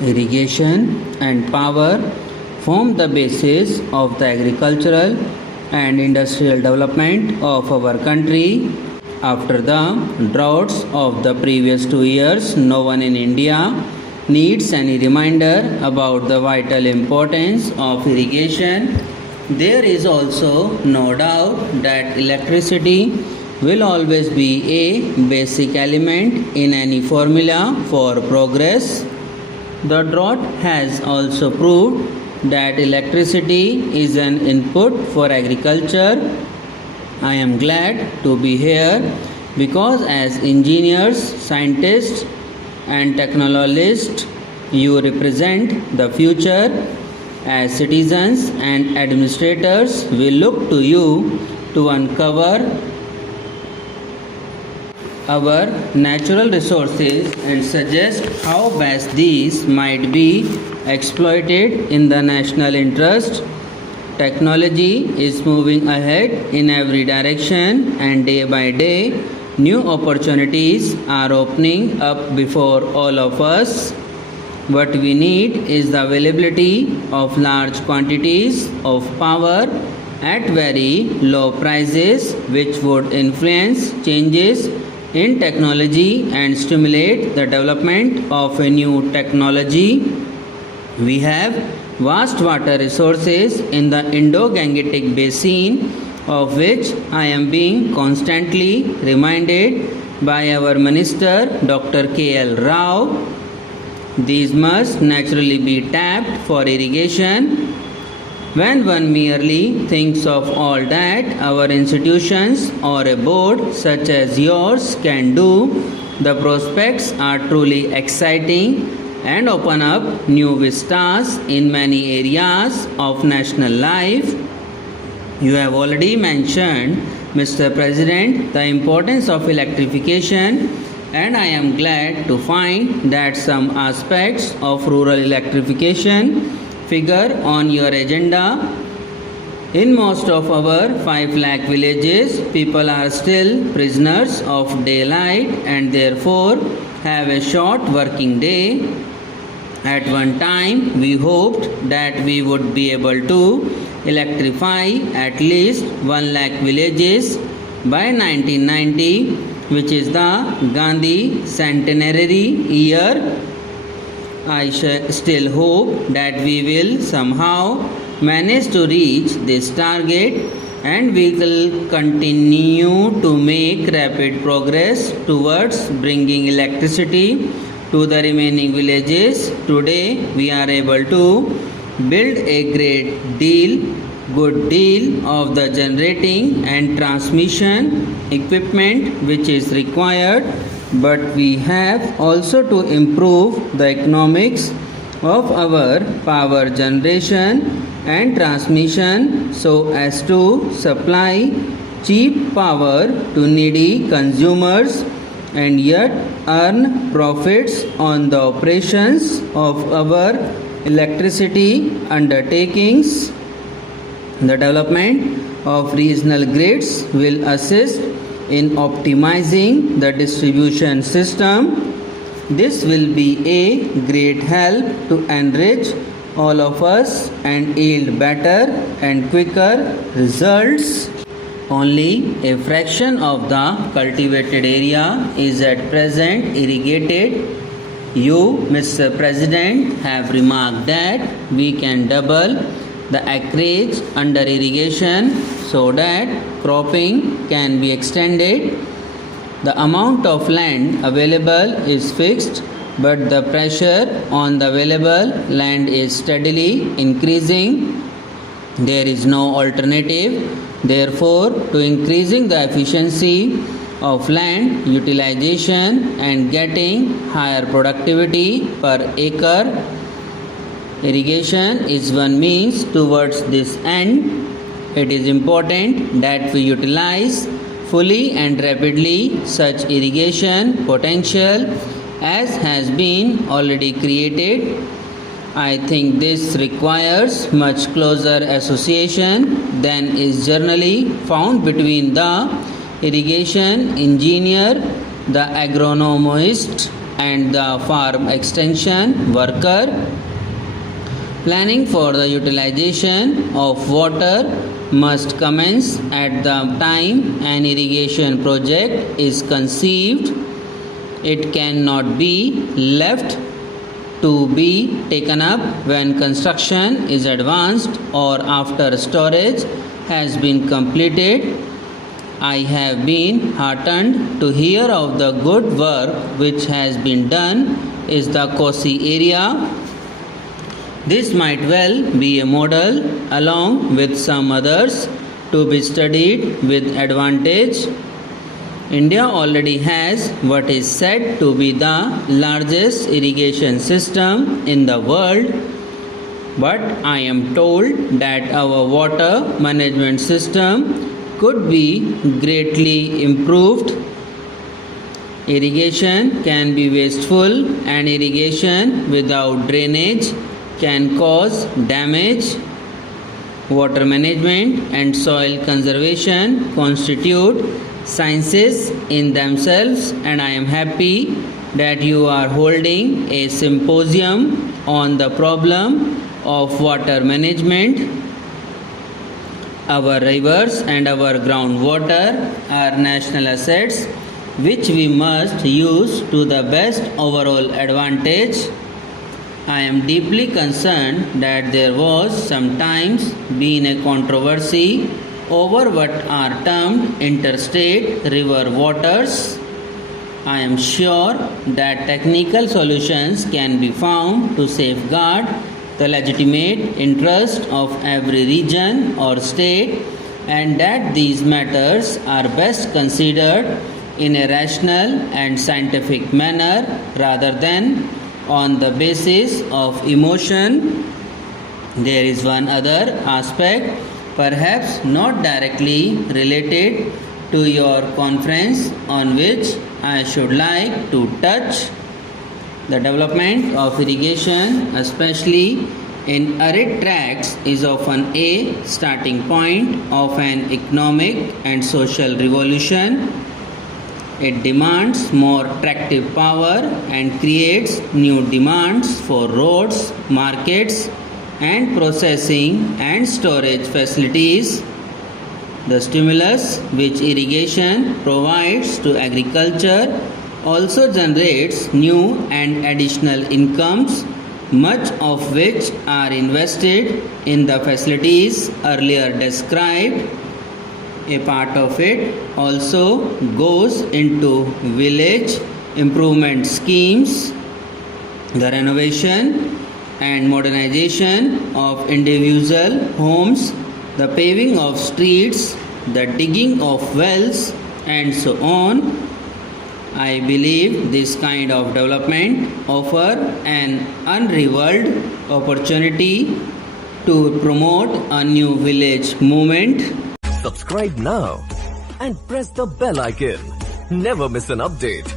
Irrigation and power form the basis of the agricultural and industrial development of our country. After the droughts of the previous 2 years, no one in India needs any reminder about the vital importance of irrigation. There is also no doubt that electricity will always be a basic element in any formula for progress. The drought has also proved that electricity is an input for agriculture. I am glad to be here because, as engineers, scientists, and technologists, you represent the future. As citizens and administrators, we look to you to uncover our natural resources and suggest how best these might be exploited in the national interest. Technology is moving ahead in every direction, and day by day, new opportunities are opening up before all of us. What we need is the availability of large quantities of power at very low prices, which would influence changes in technology and stimulate the development of a new technology. We have vast water resources in the Indo-Gangetic Basin, of which I am being constantly reminded by our Minister Dr. K.L. Rao. These must naturally be tapped for irrigation. When one merely thinks of all that our institutions or a board such as yours can do, the prospects are truly exciting and open up new vistas in many areas of national life. You have already mentioned, Mr. President, the importance of electrification, and I am glad to find that some aspects of rural electrification figure on your agenda. In most of our 5 lakh villages, people are still prisoners of daylight and therefore have a short working day. At one time, we hoped that we would be able to electrify at least 1 lakh villages by 1990, which is the Gandhi centenary year. I still hope that we will somehow manage to reach this target, and we will continue to make rapid progress towards bringing electricity to the remaining villages. Today we are able to build a good deal of the generating and transmission equipment which is required, but we have also to improve the economics of our power generation and transmission so as to supply cheap power to needy consumers and yet earn profits on the operations of our electricity undertakings. The development of regional grids will assist in optimizing the distribution system. This will be a great help to enrich all of us and yield better and quicker results. Only a fraction of the cultivated area is at present irrigated. You, Mr. President, have remarked that we can double the acreage under irrigation so that cropping can be extended. The amount of land available is fixed, but the pressure on the available land is steadily increasing. There is no alternative, therefore, to increasing the efficiency of land utilization and getting higher productivity per acre. Irrigation is one means towards this end. It is important that we utilize fully and rapidly such irrigation potential as has been already created. I think this requires much closer association than is generally found between the irrigation engineer, the agronomist, and the farm extension worker. Planning for the utilization of water must commence at the time an irrigation project is conceived. It cannot be left to be taken up when construction is advanced or after storage has been completed. I have been heartened to hear of the good work which has been done in the Kosi area. This might well be a model along with some others to be studied with advantage. India already has what is said to be the largest irrigation system in the world, but I am told that our water management system could be greatly improved. Irrigation can be wasteful, and irrigation without drainage can cause damage. Water management and soil conservation constitute sciences in themselves, and I am happy that you are holding a symposium on the problem of water management. Our rivers and our groundwater are national assets which we must use to the best overall advantage. I am deeply concerned that there was sometimes been a controversy over what are termed interstate river waters. I am sure that technical solutions can be found to safeguard the legitimate interest of every region or state, and that these matters are best considered in a rational and scientific manner rather than on the basis of emotion. There is one other aspect, perhaps not directly related to your conference, on which I should like to touch. The development of irrigation, especially in arid tracts, is often a starting point of an economic and social revolution. It demands more tractive power and creates new demands for roads, markets, and processing and storage facilities. The stimulus which irrigation provides to agriculture also generates new and additional incomes, much of which are invested in the facilities earlier described. A part of it also goes into village improvement schemes, the renovation and modernization of individual homes, the paving of streets, the digging of wells, and so on. I believe this kind of development offer an unrivaled opportunity to promote a new village movement. Subscribe now and press the bell icon. Never miss an update.